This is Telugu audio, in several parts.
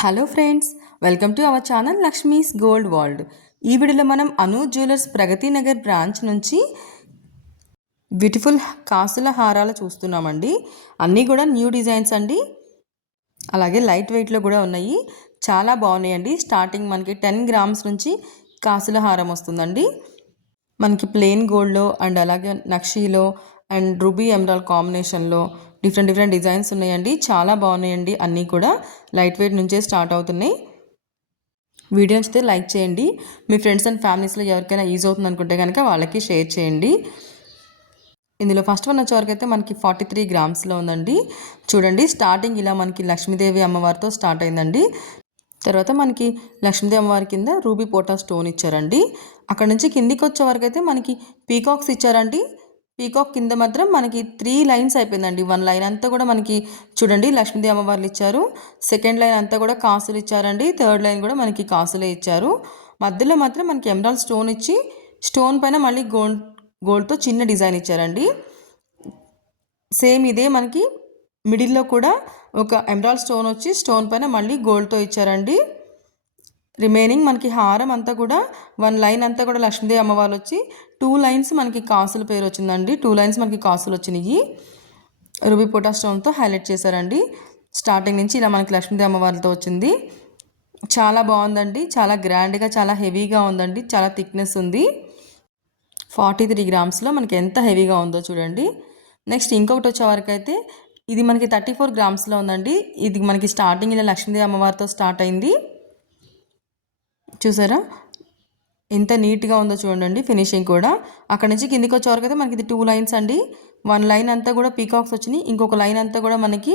Hello friends, welcome to our channel Lakshmi's gold world. ఈ వీడియోలో మనం అనూజ్ జ్యువెలర్స్ ప్రగతి నగర్ బ్రాంచ్ నుంచి బ్యూటిఫుల్ కాసుల హారాలు చూస్తున్నామండి. అన్నీ కూడా న్యూ డిజైన్స్ అండి, అలాగే లైట్ వెయిట్లో కూడా ఉన్నాయి. చాలా బాగున్నాయండి. స్టార్టింగ్ మనకి 10 గ్రామ్స్ నుంచి కాసుల హారం వస్తుందండి. మనకి ప్లెయిన్ గోల్డ్లో అండ్ అలాగే నక్షీలో అండ్ రూబీ ఎమరాల్డ్ కాంబినేషన్లో డిఫరెంట్ డిజైన్స్ ఉన్నాయండి. చాలా బాగున్నాయండి. అన్నీ కూడా లైట్ వెయిట్ నుంచే స్టార్ట్ అవుతున్నాయి. వీడియో నచ్చితే లైక్ చేయండి. మీ ఫ్రెండ్స్ అండ్ ఫ్యామిలీస్లో ఎవరికైనా యూజ్ అవుతుంది అనుకుంటే కనుక వాళ్ళకి షేర్ చేయండి. ఇందులో ఫస్ట్ వన్ వచ్చేవరకు అయితే మనకి 43 గ్రామ్స్లో ఉందండి. చూడండి, స్టార్టింగ్ ఇలా మనకి లక్ష్మీదేవి అమ్మవారితో స్టార్ట్ అయిందండి. తర్వాత మనకి లక్ష్మీదేవి అమ్మవారి కింద రూబీ పోటా స్టోన్ ఇచ్చారండి. అక్కడ నుంచి కిందికి వచ్చే వరకు అయితే మనకి పీకాక్స్ ఇచ్చారండి. పీకాక్ కింద మాత్రం మనకి 3 లైన్స్ అయిపోయిందండి. 1 లైన్ అంతా కూడా మనకి చూడండి లక్ష్మీదేవి అమ్మవార్లు ఇచ్చారు. సెకండ్ లైన్ అంతా కూడా కాసులు ఇచ్చారండి. థర్డ్ లైన్ కూడా మనకి కాసులే ఇచ్చారు. మధ్యలో మాత్రం మనకి ఎమరాల్డ్ స్టోన్ ఇచ్చి స్టోన్ పైన మళ్ళీ గోల్డ్తో చిన్న డిజైన్ ఇచ్చారండి. సేమ్ ఇదే మనకి మిడిల్లో కూడా ఒక ఎమరాల్డ్ స్టోన్ వచ్చి స్టోన్ పైన మళ్ళీ గోల్డ్తో ఇచ్చారండి. రిమైనింగ్ మనకి హారం అంతా కూడా 1 లైన్ అంతా కూడా లక్ష్మీదేవి అమ్మవారు వచ్చి 2 లైన్స్ మనకి కాసుల పేరు వచ్చిందండి. 2 లైన్స్ మనకి కాసులు వచ్చినాయి. రూబీ పోటా స్టోన్తో హైలైట్ చేశారండి. స్టార్టింగ్ నుంచి ఇలా మనకి లక్ష్మీదేవి అమ్మవారితో వచ్చింది. చాలా బాగుందండి. చాలా గ్రాండ్గా, చాలా హెవీగా ఉందండి. చాలా థిక్నెస్ ఉంది. 43 గ్రామ్స్లో మనకి ఎంత హెవీగా ఉందో చూడండి. నెక్స్ట్ ఇంకొకటి వచ్చే వరకు అయితే ఇది మనకి 34 గ్రామ్స్లో ఉందండి. ఇది మనకి స్టార్టింగ్ ఇలా లక్ష్మీదేవి అమ్మవారితో స్టార్ట్ అయింది. చూసారా ఎంత నీట్గా ఉందో చూడండి. ఫినిషింగ్ కూడా అక్కడ నుంచి కిందికి వచ్చే వరకు అయితే మనకి ఇది 2 లైన్స్ అండి. 1 లైన్ అంతా కూడా పీకాక్స్ వచ్చినాయి. ఇంకొక లైన్ అంతా కూడా మనకి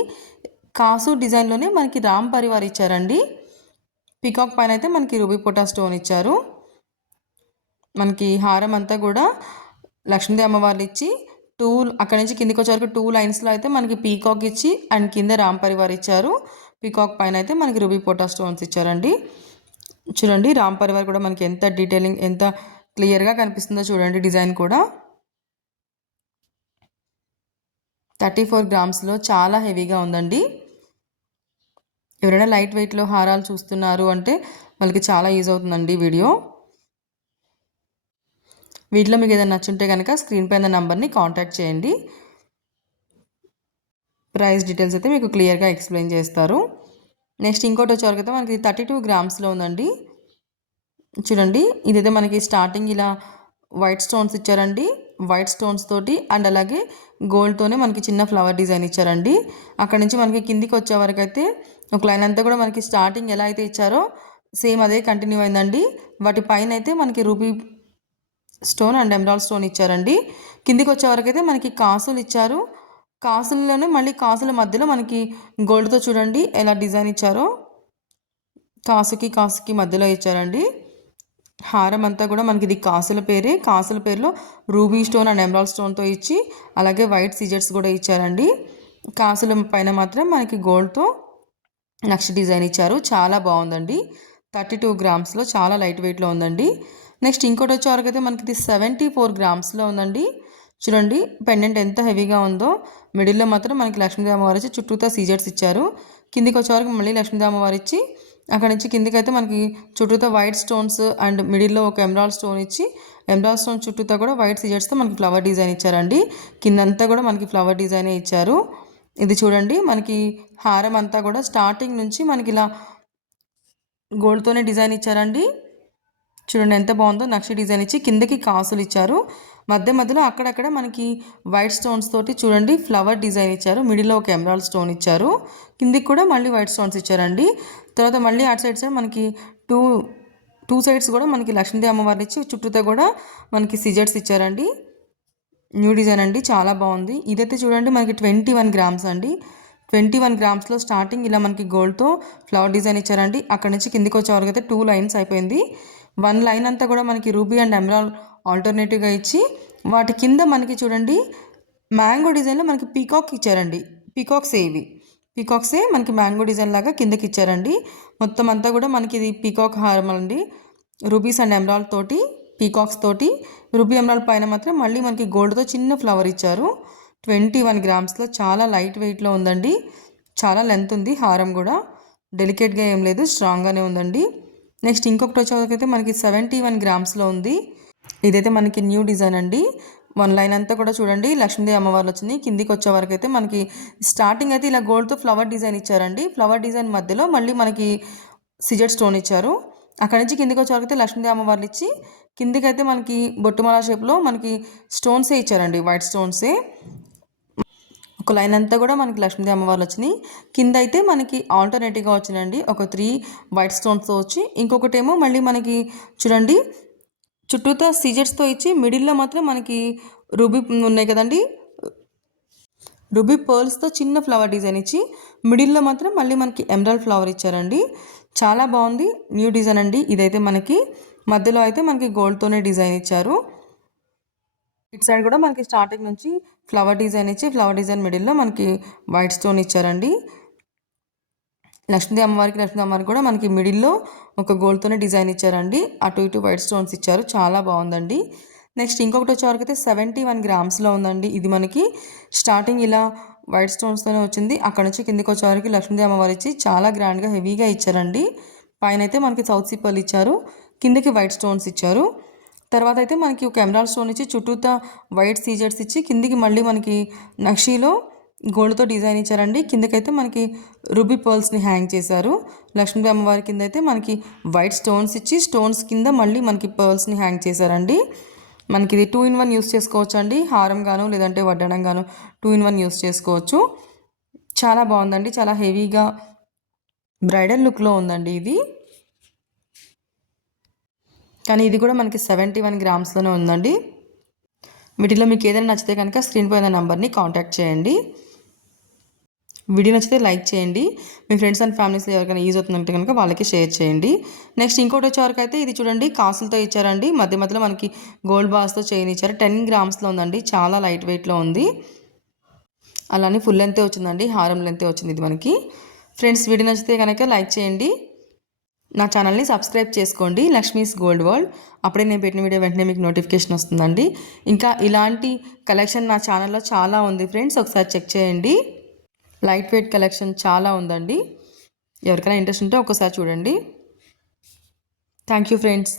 కాసు డిజైన్లోనే మనకి రామ్ పరివార్ ఇచ్చారండి. పీకాక్ పైన అయితే మనకి రూబీ పోటా స్టోన్ ఇచ్చారు. మనకి హారం అంతా కూడా లక్ష్మీదేవి అమ్మవార్లు ఇచ్చి అక్కడ నుంచి కిందికి వచ్చే వరకు 2 లైన్స్లో అయితే మనకి పీకాక్ ఇచ్చి అండ్ కింద రామ్ పరివార్ ఇచ్చారు. పీకాక్ పైన అయితే మనకి రూబీ పోటా స్టోన్స్ ఇచ్చారండి. చూడండి రామ్ పరివార్ కూడా మనకి ఎంత డీటెయిలింగ్, ఎంత క్లియర్గా కనిపిస్తుందో చూడండి. డిజైన్ కూడా 34 గ్రామ్స్లో చాలా హెవీగా ఉందండి. ఎవరైనా లైట్ వెయిట్లో హారాలు చూస్తున్నారు అంటే వాళ్ళకి చాలా యూజ్ అవుతుందండి వీడియో. వీటిలో మీకు ఏదైనా నచ్చుంటే కనుక స్క్రీన్ పైన నంబర్ని కాంటాక్ట్ చేయండి. ప్రైస్ డీటెయిల్స్ అయితే మీకు క్లియర్గా ఎక్స్ప్లెయిన్ చేస్తారు. నెక్స్ట్ ఇంకోటి వచ్చేవరకు అయితే మనకి 32 గ్రామ్స్లో ఉందండి. చూడండి, ఇదైతే మనకి స్టార్టింగ్ ఇలా వైట్ స్టోన్స్ ఇచ్చారండి. వైట్ స్టోన్స్ తోటి అండ్ అలాగే గోల్డ్తోనే మనకి చిన్న ఫ్లవర్ డిజైన్ ఇచ్చారండి. అక్కడ నుంచి మనకి కిందికి వచ్చే వరకు అయితే ఒక లైన్ అంతా కూడా మనకి స్టార్టింగ్ ఎలా అయితే ఇచ్చారో సేమ్ అదే కంటిన్యూ అయిందండి. వాటి పైన అయితే మనకి ruby stone and emerald stone ఇచ్చారండి. కిందికి వచ్చే వరకు అయితే మనకి కాసులు ఇచ్చారు. కాసుల్లోనే మళ్ళీ కాసుల మధ్యలో మనకి గోల్డ్తో చూడండి ఎలా డిజైన్ ఇచ్చారో కాసుకి మధ్యలో ఇచ్చారండి. హారం అంతా కూడా మనకి ఇది కాసుల పేరే. కాసుల పేరులో రూబీ స్టోన్ అండ్ ఎమరాల్డ్ స్టోన్తో ఇచ్చి అలాగే వైట్ సీజర్స్ కూడా ఇచ్చారండి. కాసుల పైన మాత్రం మనకి గోల్డ్తో నక్ష డిజైన్ ఇచ్చారు. చాలా బాగుందండి. 32 గ్రామ్స్లో చాలా లైట్ వెయిట్లో ఉందండి. నెక్స్ట్ ఇంకోటి వచ్చే వరకు అయితే మనకి ఇది 74 గ్రామ్స్లో ఉందండి. చూడండి పెండెంట్ ఎంత హెవీగా ఉందో. మిడిల్లో మాత్రం మనకి లక్ష్మీదేవి అమ్మవారు వచ్చి చుట్టూతా సీజర్స్ ఇచ్చారు. కిందికి వచ్చే వరకు మళ్ళీ లక్ష్మీదేవి అమ్మవారు ఇచ్చి అక్కడ నుంచి కిందికి అయితే మనకి చుట్టూతా వైట్ స్టోన్స్ అండ్ మిడిల్లో ఒక ఎమరాల్డ్ స్టోన్ ఇచ్చి ఎమరాల్డ్ స్టోన్ చుట్టూతా కూడా వైట్ సీజర్స్తో మనకి ఫ్లవర్ డిజైన్ ఇచ్చారండి. కిందంతా కూడా మనకి ఫ్లవర్ డిజైనే ఇచ్చారు. ఇది చూడండి మనకి హారం అంతా కూడా స్టార్టింగ్ నుంచి మనకి ఇలా గోల్డ్తోనే డిజైన్ ఇచ్చారండి. చూడండి ఎంత బాగుందో. నక్షి డిజైన్ ఇచ్చి కిందకి కాసులు ఇచ్చారు. మధ్యలో అక్కడక్కడ మనకి వైట్ స్టోన్స్ తోటి చూడండి ఫ్లవర్ డిజైన్ ఇచ్చారు. మిడిల్లో ఒక ఎమరాల్డ్ స్టోన్ ఇచ్చారు. కిందికి కూడా మళ్ళీ వైట్ స్టోన్స్ ఇచ్చారండి. తర్వాత మళ్ళీ అటు సైడ్ మనకి టూ సైడ్స్ కూడా మనకి లక్ష్మీదేవి అమ్మవారిని ఇచ్చి చుట్టూతో కూడా మనకి సిజర్స్ ఇచ్చారండి. న్యూ డిజైన్ అండి, చాలా బాగుంది. ఇదైతే చూడండి మనకి 21 గ్రామ్స్ అండి. 21 గ్రామ్స్లో స్టార్టింగ్ ఇలా మనకి గోల్డ్తో ఫ్లవర్ డిజైన్ ఇచ్చారండి. అక్కడ నుంచి కిందికి వచ్చే వరకు అయితే 2 లైన్స్ అయిపోయింది. 1 లైన్ అంతా కూడా మనకి రూబీ అండ్ ఎమరాల్డ్ ఆల్టర్నేటివ్గా ఇచ్చి వాటి కింద మనకి చూడండి మ్యాంగో డిజైన్లో మనకి పీకాక్ ఇచ్చారండి. పీకాక్సే మనకి మ్యాంగో డిజైన్ లాగా కిందకి ఇచ్చారండి. మొత్తం అంతా కూడా మనకి ఇది పీకాక్ హారం అండి. రూబీస్ అండ్ ఎమరాల్డ్ తోటి పీకాక్స్ తోటి రూబీ ఎమరాల్డ్ పైన మాత్రం మళ్ళీ మనకి గోల్డ్తో చిన్న ఫ్లవర్ ఇచ్చారు. 21 గ్రామ్స్లో చాలా లైట్ వెయిట్లో ఉందండి. చాలా లెంత్ ఉంది హారం కూడా. డెలికేట్గా ఏం లేదు, స్ట్రాంగ్గానే ఉందండి. నెక్స్ట్ ఇంకొకటి వచ్చేవరకైతే మనకి 71 గ్రామ్స్లో ఉంది. ఇదైతే మనకి న్యూ డిజైన్ అండి. వన్ లైన్ అంతా కూడా చూడండి లక్ష్మీదేవి అమ్మవార్లు వచ్చింది. కిందికి వచ్చే వరకు అయితే మనకి స్టార్టింగ్ అయితే ఇలా గోల్డ్తో ఫ్లవర్ డిజైన్ ఇచ్చారండి. ఫ్లవర్ డిజైన్ మధ్యలో మళ్ళీ మనకి సిజెడ్ స్టోన్ ఇచ్చారు. అక్కడ నుంచి కిందికి వచ్చే వరకు అయితే లక్ష్మీదేవి అమ్మవార్లు ఇచ్చి కిందికి అయితే మనకి బొట్టుమాల షేప్లో మనకి స్టోన్సే ఇచ్చారండి, వైట్ స్టోన్సే. ఒక లైన్ అంతా కూడా మనకి లక్ష్మీదేవి అమ్మవార్లు వచ్చినాయి. కింద అయితే మనకి ఆల్టర్నేటివ్గా వచ్చినాయండి ఒక 3 వైట్ స్టోన్స్తో వచ్చి, ఇంకొకటేమో మళ్ళీ మనకి చూడండి చుట్టూతా సీజర్స్తో ఇచ్చి మిడిల్లో మాత్రం మనకి రూబీ ఉన్నాయి కదండి, రూబీ పర్ల్స్తో చిన్న ఫ్లవర్ డిజైన్ ఇచ్చి మిడిల్లో మాత్రం మళ్ళీ మనకి ఎమరాల్డ్ ఫ్లవర్ ఇచ్చారండి. చాలా బాగుంది, న్యూ డిజైన్ అండి. ఇదైతే మనకి మధ్యలో అయితే మనకి గోల్డ్తోనే డిజైన్ ఇచ్చారు. ఇటు సైడ్ కూడా మనకి స్టార్టింగ్ నుంచి ఫ్లవర్ డిజైన్ ఇచ్చి ఫ్లవర్ డిజైన్ మిడిల్లో మనకి వైట్ స్టోన్ ఇచ్చారండి. లక్ష్మీదేవి అమ్మవారికి కూడా మనకి మిడిల్లో ఒక గోల్డ్తోనే డిజైన్ ఇచ్చారండి. అటు ఇటు వైట్ స్టోన్స్ ఇచ్చారు, చాలా బాగుందండి. నెక్స్ట్ ఇంకొకటి వచ్చేవరకు అయితే 71 గ్రామ్స్లో ఉందండి. ఇది మనకి స్టార్టింగ్ ఇలా వైట్ స్టోన్స్తోనే వచ్చింది. అక్కడ నుంచి కిందికి వచ్చేవరకు లక్ష్మీదేవి అమ్మవారు ఇచ్చి చాలా గ్రాండ్గా హెవీగా ఇచ్చారండి. పైన అయితే మనకి సౌత్ సిప్పలు ఇచ్చారు, కిందకి వైట్ స్టోన్స్ ఇచ్చారు. తర్వాత అయితే మనకి ఒక ఎమరాల్డ్ స్టోన్ ఇచ్చి చుట్టూతా వైట్ సీజర్స్ ఇచ్చి కిందికి మళ్ళీ మనకి నక్షీలో గోల్డ్తో డిజైన్ ఇచ్చారండి. కిందకైతే మనకి రూబీ పర్ల్స్ని హ్యాంగ్ చేశారు. లక్ష్మీదేవి అమ్మవారి కింద అయితే మనకి వైట్ స్టోన్స్ ఇచ్చి స్టోన్స్ కింద మళ్ళీ మనకి పర్ల్స్ని హ్యాంగ్ చేశారండి. మనకి ఇది 2 in 1 యూస్ చేసుకోవచ్చు అండి, హారం గాను లేదంటే వడ్డడం గాను 2 in 1 యూస్ చేసుకోవచ్చు. చాలా బాగుందండి, చాలా హెవీగా బ్రైడల్ లుక్లో ఉందండి ఇది. కానీ ఇది కూడా మనకి 71 గ్రామ్స్లోనే ఉందండి. వీటిలో మీకు ఏదైనా నచ్చితే కనుక స్క్రీన్ పైన నెంబర్ని కాంటాక్ట్ చేయండి. వీడియో నచ్చితే లైక్ చేయండి. మీ ఫ్రెండ్స్ అండ్ ఫ్యామిలీస్లో ఎవరికైనా యూజ్ అవుతుందంటే కనుక వాళ్ళకి షేర్ చేయండి. నెక్స్ట్ ఇంకోటి వచ్చేవరకు అయితే ఇది చూడండి కాసులతో ఇచ్చారండి. మధ్య మధ్యలో మనకి గోల్డ్ బాల్స్తో చైన్ ఇచ్చారు. 10 గ్రామ్స్లో ఉందండి, చాలా లైట్ వెయిట్లో ఉంది. అలానే ఫుల్ లెంతే వచ్చిందండి, హారం లెంతే వచ్చింది ఇది మనకి. ఫ్రెండ్స్ వీడియో నచ్చితే కనుక లైక్ చేయండి, నా ఛానల్ని సబ్స్క్రైబ్ చేసుకోండి, లక్ష్మీస్ గోల్డ్ వరల్డ్. అప్పుడే నేను పెట్టిన వీడియో వెంటనే మీకు నోటిఫికేషన్ వస్తుందండి. ఇంకా ఇలాంటి కలెక్షన్ నా ఛానల్లో చాలా ఉంది ఫ్రెండ్స్, ఒకసారి చెక్ చేయండి. లైట్ వెయిట్ కలెక్షన్ చాలా ఉందండి, ఎవరికైనా ఇంట్రెస్ట్ ఉంటే ఒకసారి చూడండి. Thank you friends.